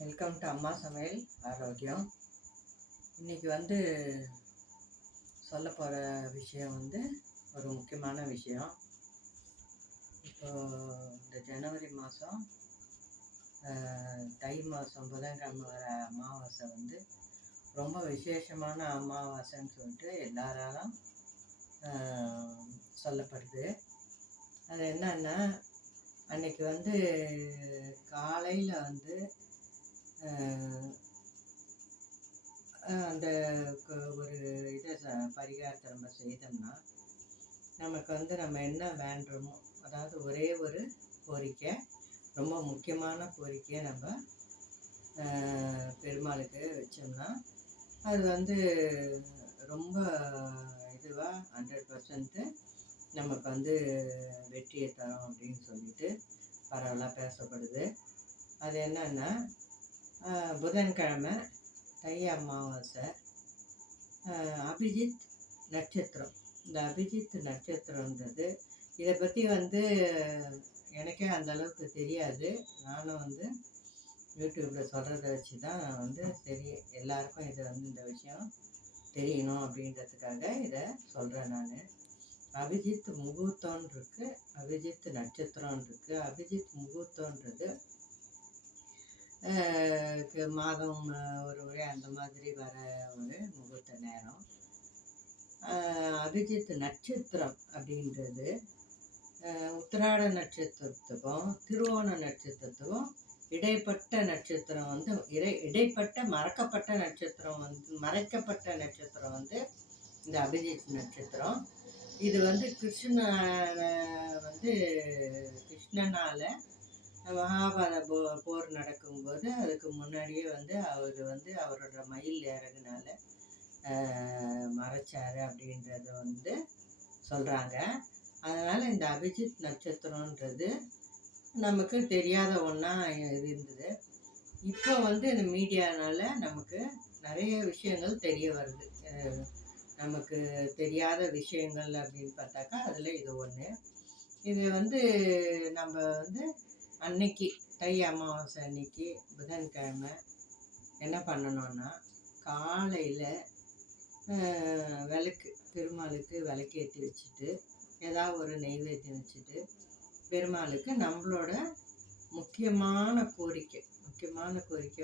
Welcome to அம்மா சமையல் ஆரோக்கியம். இன்றைக்கி சொல்ல போகிற விஷயம் ஒரு முக்கியமான விஷயம். இப்போது இந்த ஜனவரி மாதம் தை மாதம் புதன்கிழமை வர அமாவாசை ரொம்ப விசேஷமான அமாவாசைன்னு சொல்லிட்டு எல்லாராலும் சொல்லப்படுது. அது என்னன்னா, அன்னைக்கு காலையில் அந்த ஒரு இதை பரிகாரத்தை நம்ம செய்தோம்னா நமக்கு நம்ம என்ன வேண்டுமோ, அதாவது ஒரே ஒரு கோரிக்கை, ரொம்ப முக்கியமான கோரிக்கையை நம்ம பெருமாளுக்கு வச்சோம்னா அது ரொம்ப இதுவாக 100% நமக்கு வெற்றியை தரும் அப்படின்னு சொல்லிட்டு பரவலாக பேசப்படுது. அது என்னன்னா, புதன்கிழமை தை அமாவாசை, அபிஜித் நட்சத்திரம். இந்த அபிஜித் நட்சத்திரன்றது இதை பற்றி எனக்கே அந்த அளவுக்கு தெரியாது. நானும் யூடியூப்பில் சொல்கிறத வச்சு தான் சரி எல்லாருக்கும் இது இந்த விஷயம் தெரியணும் அப்படின்றதுக்காக இதை சொல்கிறேன். நான் அபிஜித் முகூர்த்தம்னு இருக்குது, அபிஜித் நட்சத்திரம் இருக்குது. அபிஜித் முகூர்த்தன்றது மாதம் ஒரு முறை அந்த மாதிரி வர ஒரு முகூர்த்த நேரம். அபிஜித் நட்சத்திரம் அப்படின்றது உத்திராட நட்சத்திரத்துக்கும் திருவோண நட்சத்திரத்துக்கும் இடைப்பட்ட நட்சத்திரம் இடைப்பட்ட மறைக்கப்பட்ட நட்சத்திரம் இந்த அபிஜித் நட்சத்திரம். இது கிருஷ்ணனால் மகாபாரத போர் நடக்கும்போது அதுக்கு முன்னாடியே அவர் அவரோட மயில் இறகுனால மறைச்சார் அப்படின்றத சொல்கிறாங்க. அதனால் இந்த அபிஜித் நட்சத்திரன்றது நமக்கு தெரியாத ஒன்றா இருந்தது. இப்போ இந்த மீடியானால் நமக்கு நிறைய விஷயங்கள் தெரிய வருது. நமக்கு தெரியாத விஷயங்கள் அப்படின்னு பார்த்தாக்கா அதில் இது ஒன்று. இது நம்ம அன்னைக்கு தை அமாவாசை அன்னைக்கு புதன்கிழமை என்ன பண்ணணும்னா, காலையில் பெருமாளுக்கு விளக்கேற்றி வச்சுட்டு ஏதாவது ஒரு நெய்வேத்தியம் வச்சுட்டு பெருமாளுக்கு நம்மளோட முக்கியமான கோரிக்கை,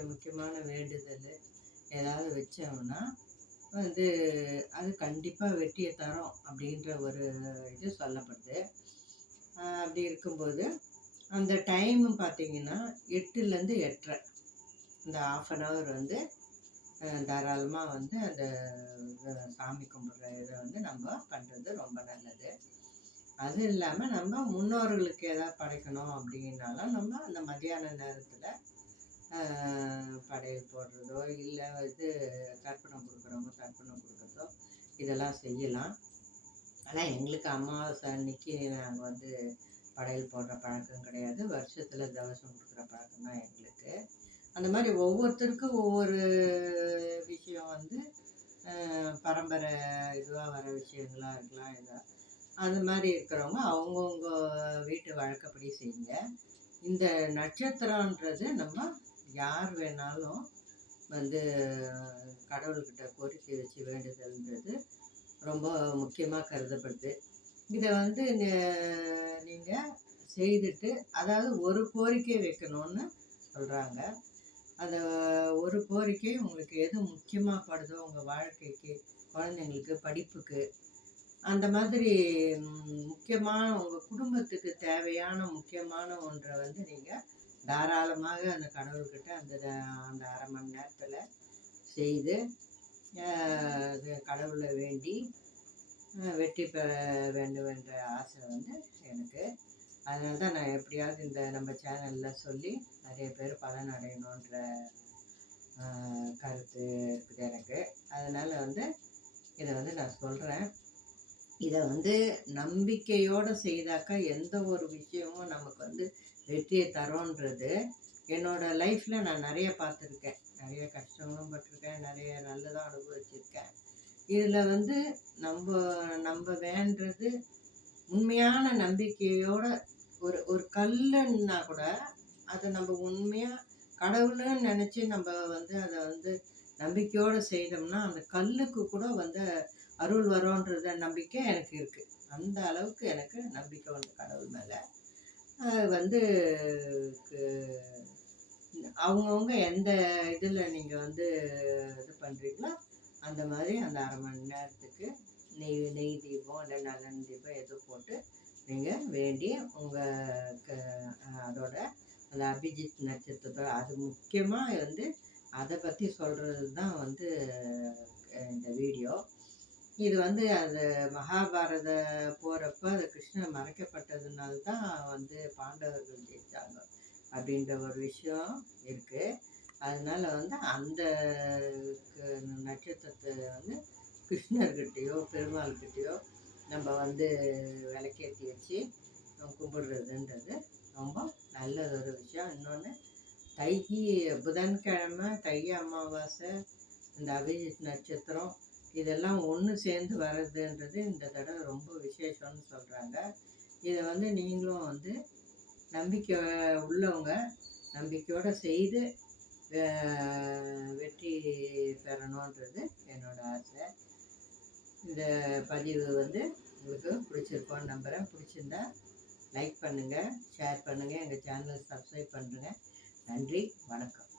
முக்கியமான வேண்டுதல் ஏதாவது வச்சோம்னா அது கண்டிப்பாக வெற்றியை தரும் அப்படின்ற ஒரு இது சொல்லப்படுது. அப்படி இருக்கும்போது அந்த டைமு பார்த்திங்கன்னா 8லேருந்து 8:30, இந்த 1/2 தாராளமாக அந்த சாமி கும்பிட்ற இதை நம்ம பண்ணுறது ரொம்ப நல்லது. அது இல்லாமல் நம்ம முன்னோர்களுக்கு ஏதாவது படைக்கணும் அப்படின்னாலும் நம்ம அந்த மத்தியான நேரத்தில் படையல் போடுறதோ இல்லை தர்ப்பணம் கொடுக்குறதோ இதெல்லாம் செய்யலாம். ஆனால் எங்களுக்கு அமாவாசை அன்னைக்கு நாங்கள் படையல் போடுற பழக்கம் கிடையாது. வருஷத்தில் தவசம் கொடுக்குற பழக்கம் தான் எங்களுக்கு. அந்த மாதிரி ஒவ்வொருத்தருக்கும் ஒவ்வொரு விஷயம் பரம்பரை இதுவாக வர விஷயங்களாக இருக்கலாம். இதாக அந்த மாதிரி இருக்கிறவங்க அவங்கவுங்க வீட்டு வழக்கப்படி செய்யுங்க. இந்த நட்சத்திரன்றது நம்ம யார் வேணாலும் கடவுள்கிட்ட கோரிக்கை வச்சு வேண்டுதல்ன்றது ரொம்ப முக்கியமாக கருதப்படுது. இதை நீங்கள் செய்துட்டு, அதாவது ஒரு கோரிக்கை வைக்கணும்னு சொல்கிறாங்க. அந்த ஒரு கோரிக்கை உங்களுக்கு எது முக்கியமாக படுதோ உங்கள் வாழ்க்கைக்கு, குழந்தைங்களுக்கு, படிப்புக்கு, அந்த மாதிரி முக்கியமான உங்கள் குடும்பத்துக்கு தேவையான முக்கியமான ஒன்றை நீங்கள் தாராளமாக அந்த கடவுள்கிட்ட அந்த 1/2 மணி நேரத்தில் செய்து கடவுளை வேண்டி வெற்றி பெற வேண்டும் என்ற ஆசை எனக்கு. அதனால தான் நான் எப்படியாவது இந்த நம்ம சேனலில் சொல்லி நிறைய பேர் பலன் அடையணுன்ற கருத்து இருக்குது எனக்கு. அதனால் இதை நான் சொல்கிறேன். இதை நம்பிக்கையோடு செய்தாக்கா எந்த ஒரு விஷயமும் நமக்கு வெற்றியை தரோன்றது என்னோடய லைஃப்பில் நான் நிறைய பார்த்துருக்கேன். நிறைய கஷ்டங்களும் பட்டிருக்கேன், நிறைய நல்லதாக அனுபவிச்சிருக்கேன். இதில் நம்ம வேண்டது உண்மையான நம்பிக்கையோட ஒரு கல்லுன்னா கூட அதை நம்ம உண்மையாக கடவுள்னு நினச்சி நம்ம வந்து அதை வந்து நம்பிக்கையோடு செய்தோம்னா அந்த கல்லுக்கு கூட வந்து அருள் வரோன்றத நம்பிக்கை எனக்கு இருக்குது. அந்த அளவுக்கு எனக்கு நம்பிக்கை உண்டு கடவுள் மேலே. வந்து அவங்கவுங்க எந்த இதில் நீங்கள் வந்து இது பண்ணுறீங்களோ அந்த மாதிரி அந்த அரை மணி நேரத்துக்கு நெய் தீபம் இல்லை நல்லெண்ணெய் தீபம் எது போட்டு நீங்கள் வேண்டி உங்கள் அதோட அந்த அபிஜித் நட்சத்திரத்தோட அது முக்கியமாக வந்து அதை பற்றி சொல்கிறது தான் வந்து இந்த வீடியோ. இது வந்து அது மகாபாரத போகிறப்ப அது கிருஷ்ணர் மறைக்கப்பட்டதுனால்தான் வந்து பாண்டவர்கள் ஜெயித்தாங்க அப்படின்ற ஒரு விஷயம் இருக்குது. அதனால் வந்து அந்த நட்சத்திரத்தை வந்து கிருஷ்ணர்கிட்டேயோ பெருமாள்கிட்டேயோ நம்ம வந்து விளக்கேற்றி வச்சு கும்பிடுறதுன்றது ரொம்ப நல்லது ஒரு விஷயம். இன்னொன்று புதன்கிழமை தை அமாவாசை இந்த அபிஜித் நட்சத்திரம் இதெல்லாம் ஒன்று சேர்ந்து வர்றதுன்றது இந்த தடவை ரொம்ப விசேஷம்னு சொல்கிறாங்க. இதை வந்து நீங்களும் வந்து நம்பிக்கை உள்ளவங்க நம்பிக்கையோடு செய்து வெற்றி பெறணுன்றது என்னோடய ஆசை. இந்த பதிவு வந்து உங்களுக்கு பிடிச்சிருக்கோன்னு நம்புகிறேன். பிடிச்சிருந்தா லைக் பண்ணுங்கள், ஷேர் பண்ணுங்கள், எங்கள் சேனலை சப்ஸ்கிரைப் பண்ணுங்கள். நன்றி, வணக்கம்.